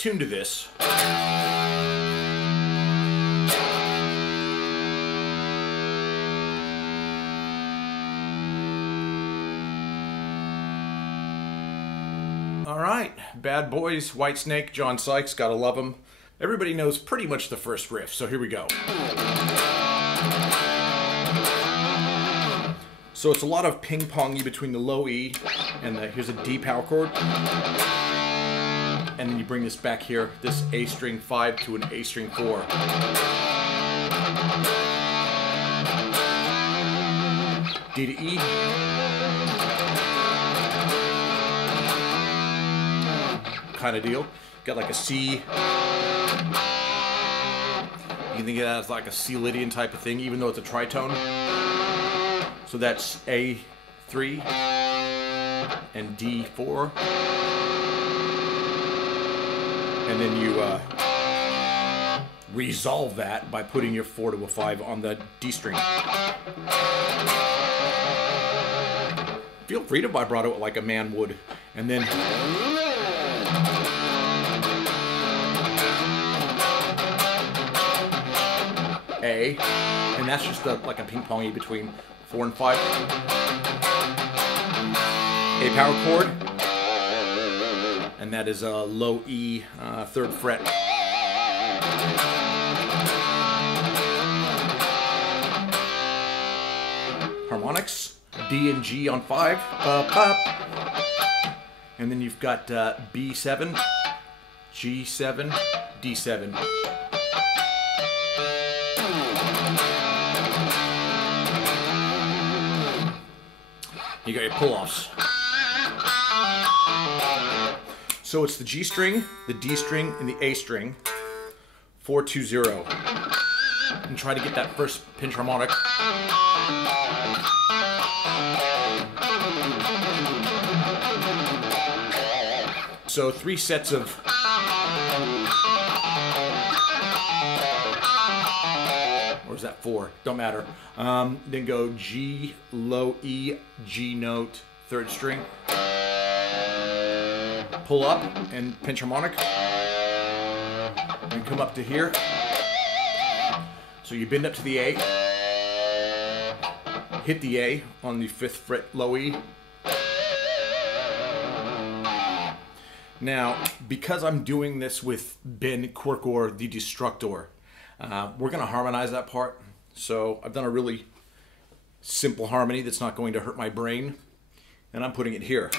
tuned to this. All right, Bad Boys, Whitesnake, John Sykes, gotta love him. Everybody knows pretty much the first riff, so here we go. So it's a lot of ping-pongy between the low E and here's a D power chord. And then you bring this back here, this A string 5 to an A string 4. D to E. Kind of deal. Got like a C. You can think of that as like a C-Lydian type of thing, even though it's a tritone. So that's A3 and D4. And then you resolve that by putting your 4 to a 5 on the D string. Feel free to vibrato it like a man would. And then A, and that's just like a ping-pongy between 4 and 5. A power chord, and that is a low E, 3rd fret. Harmonics, D and G on 5, and then you've got B7, G7, D7. You got your pull-offs. So it's the G string, the D string, and the A string. 4-2-0. And try to get that first pinch harmonic. So 3 sets of or is that 4? Don't matter. Then go G, low E, G note, 3rd string. Pull up and pinch harmonic. And come up to here. So you bend up to the A. Hit the A on the 5th fret low E. Now, because I'm doing this with Ben Quirkor, the Destructor, we're going to harmonize that part. So I've done a really simple harmony that's not going to hurt my brain. And I'm putting it here.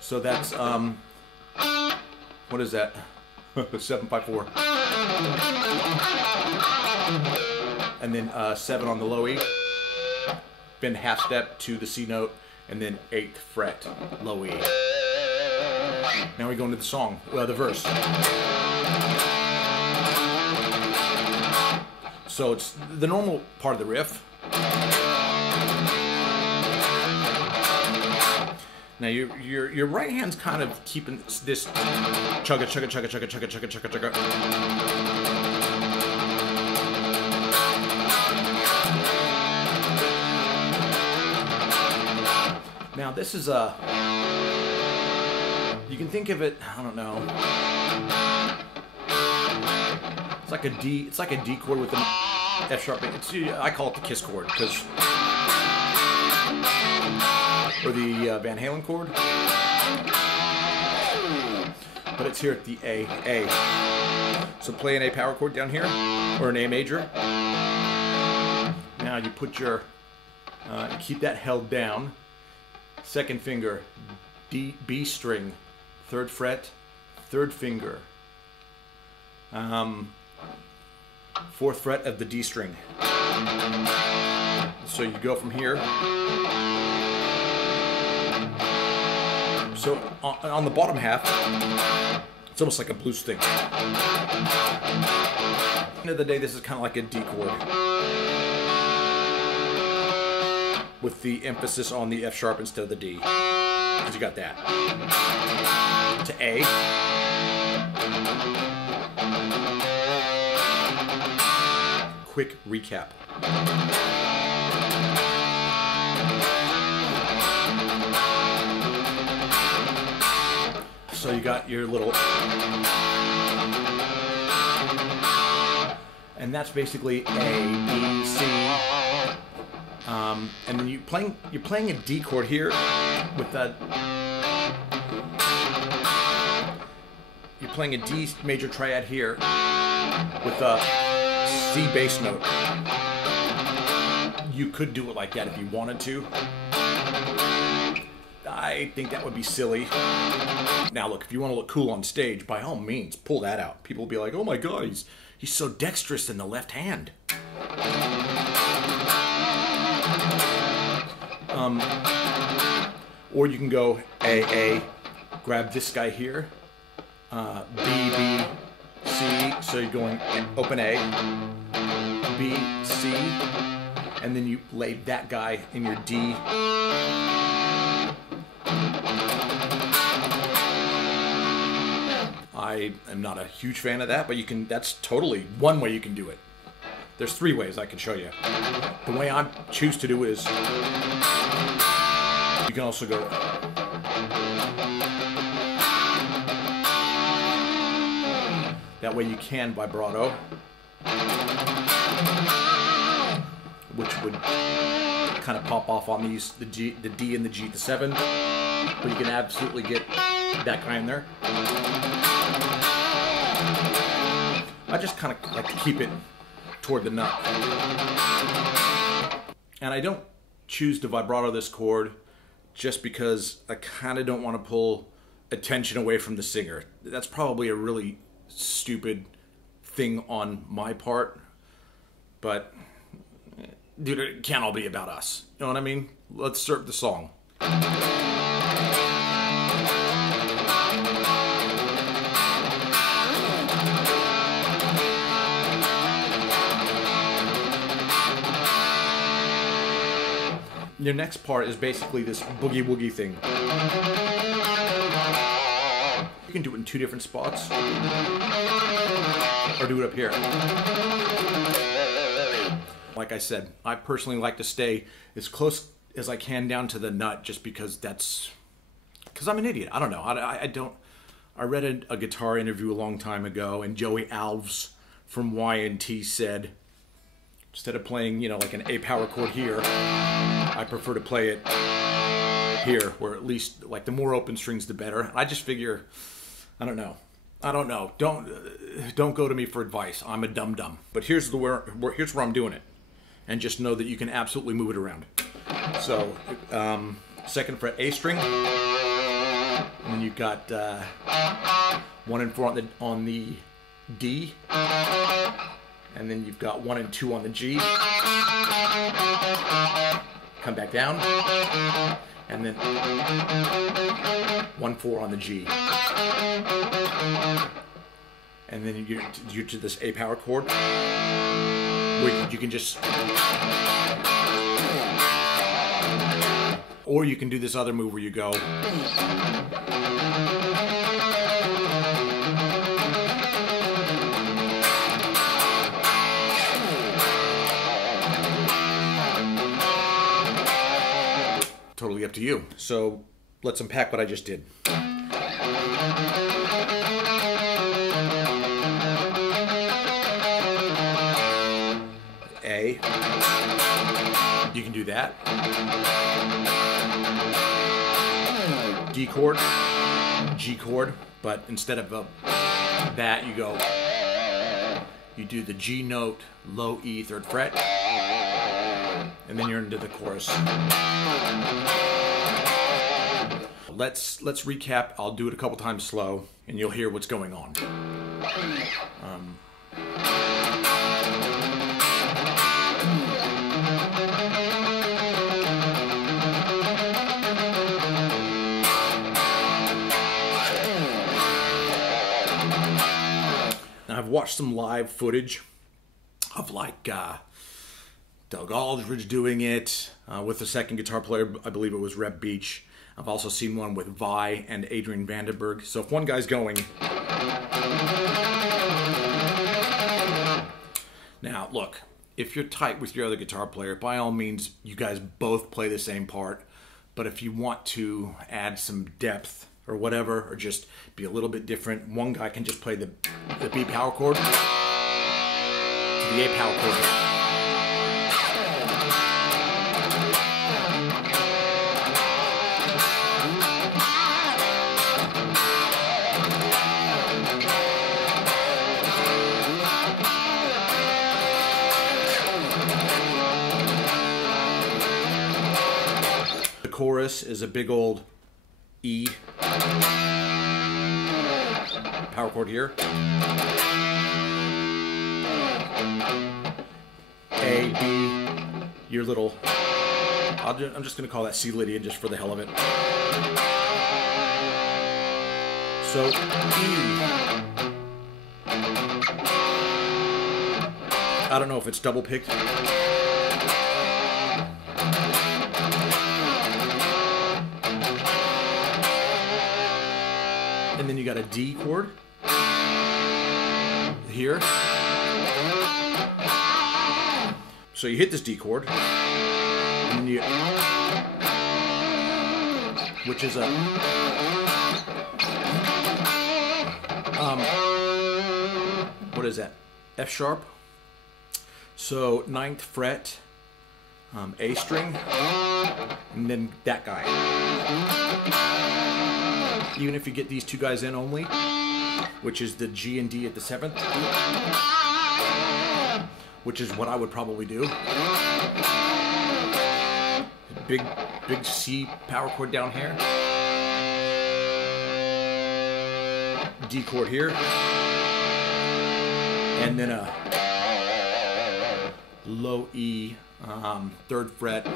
So that's, what is that? 7-5-4. And then 7 on the low E. Bend half step to the C note, and then 8th fret, low E. Now we go into the song, the verse. So it's the normal part of the riff. Now your right hand's kind of keeping this chugga chugga chugga chugga chugga chugga chugga chugga. Now this is a, you can think of it, I don't know. It's like a D, it's like a D chord with an F sharp. I call it the Kiss chord because, or the Van Halen chord. But it's here at the A. So play an A power chord down here, or an A major. Now you put your, keep that held down. 2nd finger, D, B string, 3rd fret, 3rd finger, 4th fret of the D string. So you go from here. So on the bottom half, it's almost like a blues thing. At the end of the day, this is kind of like a D chord, with the emphasis on the F sharp instead of the D, because you got that. To A. quick recap. So you got your little, and that's basically A, B, C, and then you're playing a D chord here with that. You're playing a D major triad here with a C bass note. You could do it like that if you wanted to. I think that would be silly. Now look, if you want to look cool on stage, by all means, pull that out. People will be like, oh my god, he's so dexterous in the left hand. Or you can go A, grab this guy here, B, B, C, so you're going open A, B, C, and then you lay that guy in your D. I am not a huge fan of that, but that's totally one way you can do it. There's 3 ways I can show you. The way I choose to do it is, you can also go, that way you can vibrato, which would kind of pop off on these, the D and the G, the 7, but you can absolutely get that guy in there. I just kind of like to keep it toward the nut. And I don't choose to vibrato this chord just because I kind of don't want to pull attention away from the singer. That's probably a really stupid thing on my part, but dude, it can't all be about us. You know what I mean? Let's serve the song. Your next part is basically this boogie woogie thing. You can do it in 2 different spots, or do it up here. Like I said, I personally like to stay as close as I can down to the nut, just because I'm an idiot. I don't know. I read a guitar interview a long time ago, and Joey Alves from Y&T said, instead of playing, like an A power chord here, I prefer to play it here, where at least, like, the more open strings, the better. I just figure, I don't know. Don't go to me for advice. I'm a dum-dum. But here's where I'm doing it. And just know that you can absolutely move it around. So, 2nd fret A string. And then you've got 1 and 4 on the D. And then you've got 1 and 2 on the G. Come back down. And then 1, 4 on the G. And then you're to this A power chord, where you can just, or you can do this other move where you go, totally up to you. So let's unpack what I just did. A, you can do that. D chord, G chord, but instead of that, you do the G note, low E, 3rd fret, and then you're into the chorus. Let's recap. I'll do it a couple times slow, and you'll hear what's going on. Now, I've watched some live footage of, like, Doug Aldridge doing it with the 2nd guitar player. I believe it was Reb Beach. I've also seen one with Vi and Adrian Vandenberg. So if one guy's going, now look, if you're tight with your other guitar player, by all means, you guys both play the same part. But if you want to add some depth or whatever, or just be a little bit different, one guy can just play the B power chord to the A power chord. The chorus is a big old E power chord here. A, B, your little, I'm just going to call that C Lydian just for the hell of it. So, E. I don't know if it's double picked. And then you got a D chord here. So you hit this D chord, and you, which is a what is that? F sharp. So 9th fret, A string, and then that guy. Even if you get these two guys in only, which is the G and D at the 7th, which is what I would probably do. Big C power chord down here. D chord here. And then a low E, 3rd fret.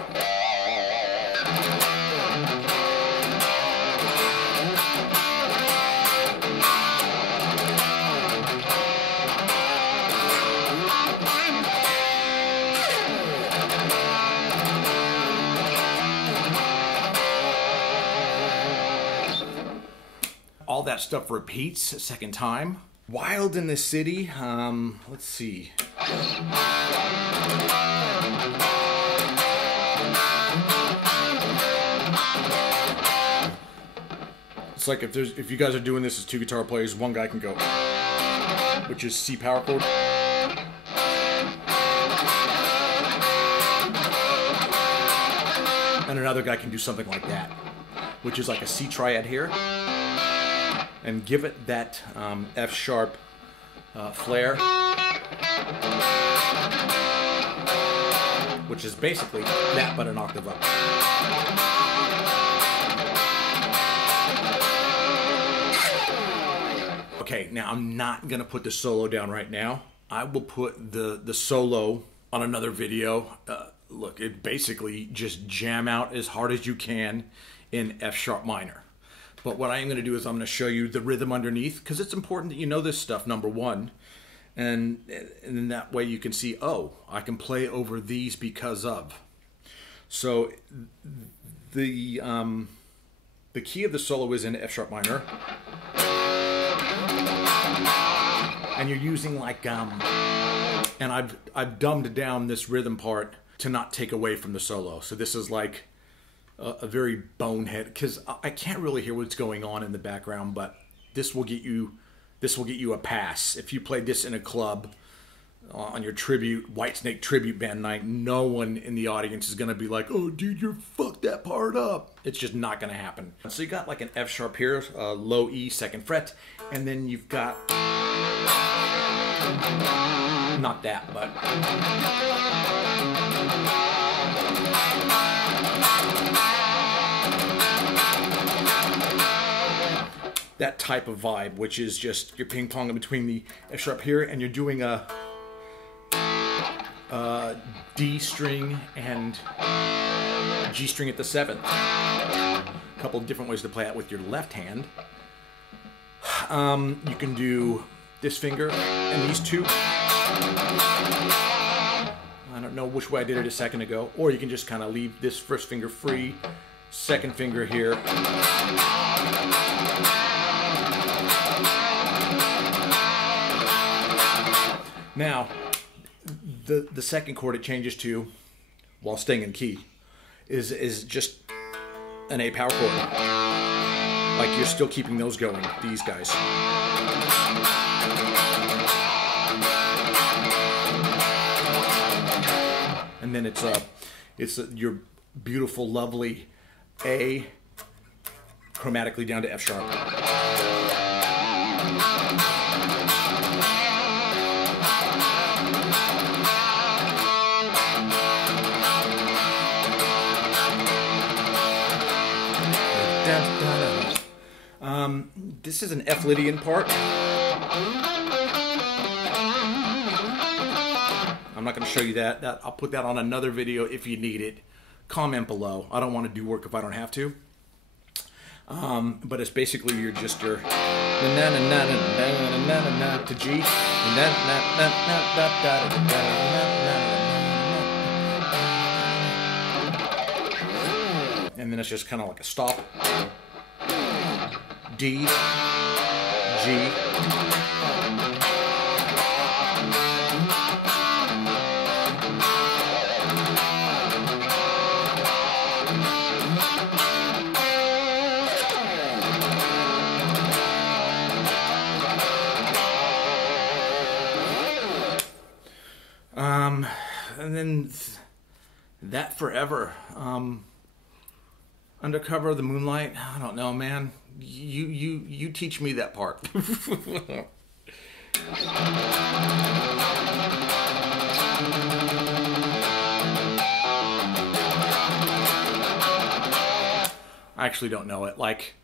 All that stuff repeats a second time. Wild in the City, let's see. It's like if you guys are doing this as two guitar players, one guy can go, which is C power chord. And another guy can do something like that, which is like a C triad here. And give it that F sharp flare, which is basically that but an octave up. Okay, now I'm not gonna put the solo down right now. I will put the solo on another video. Look, it basically just jam out as hard as you can in F sharp minor. But what I am going to do is I'm going to show you the rhythm underneath, because it's important that you know this stuff, number one. And in that way you can see, oh, I can play over these because of. So the key of the solo is in F sharp minor. And you're using like, and I've dumbed down this rhythm part to not take away from the solo. So this is like a very bonehead, because I can't really hear what's going on in the background, but this will get you a pass. If you played this in a club on your Whitesnake tribute band night, no one in the audience is gonna be like, oh dude, you fucked that part up. It's just not gonna happen. So you got like an F sharp here, low E 2nd fret, and then you've got not that, but that type of vibe, which is just you're ping-ponging between the F sharp here, and you're doing a D string and G string at the 7th. A couple of different ways to play that with your left hand. You can do this finger and these two. I don't know which way I did it a second ago. Or you can just kind of leave this first finger free, 2nd finger here. Now, The second chord it changes to, while staying in key, is just an A power chord. Like you're still keeping those going, these guys. And then it's your beautiful, lovely A chromatically down to F sharp. This is an F Lydian part. I'm not going to show you that. I'll put that on another video if you need it. Comment below. I don't want to do work if I don't have to. But it's basically your to G. And then it's just kind of like a stop. D, G. And then that forever. Undercover of the Moonlight. I don't know, man. You teach me that part. I actually don't know it. Like,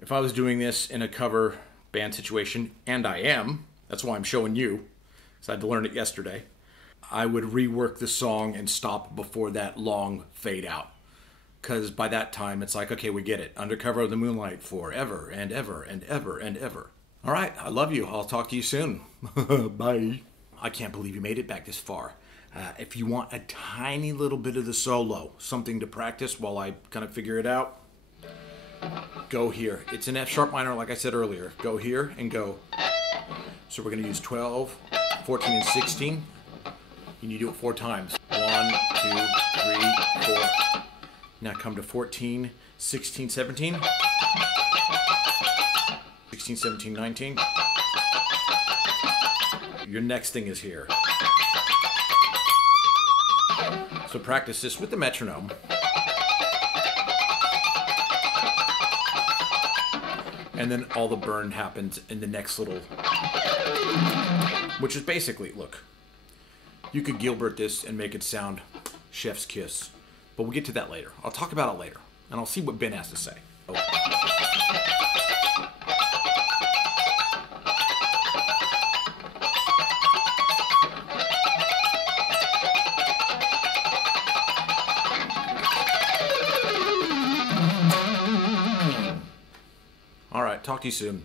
if I was doing this in a cover band situation, and I am, that's why I'm showing you, because I had to learn it yesterday, I would rework the song and stop before that long fade out. Because by that time, it's like, okay, we get it. Undercover of the Moonlight forever and ever and ever and ever. All right, I love you. I'll talk to you soon. Bye. I can't believe you made it back this far. If you want a tiny little bit of the solo, something to practice while I kind of figure it out, go here. It's an F sharp minor, like I said earlier. Go here and go. So we're going to use 12, 14, and 16. And you do it 4 times. 1, 2, 3, 4. Now come to 14, 16, 17. 16, 17, 19. Your next thing is here. So practice this with the metronome. And then all the burn happens in the next little... Which is basically, look, you could Gilbert this and make it sound chef's kiss. But we'll get to that later. I'll talk about it later. And I'll see what Ben has to say. All right, talk to you soon.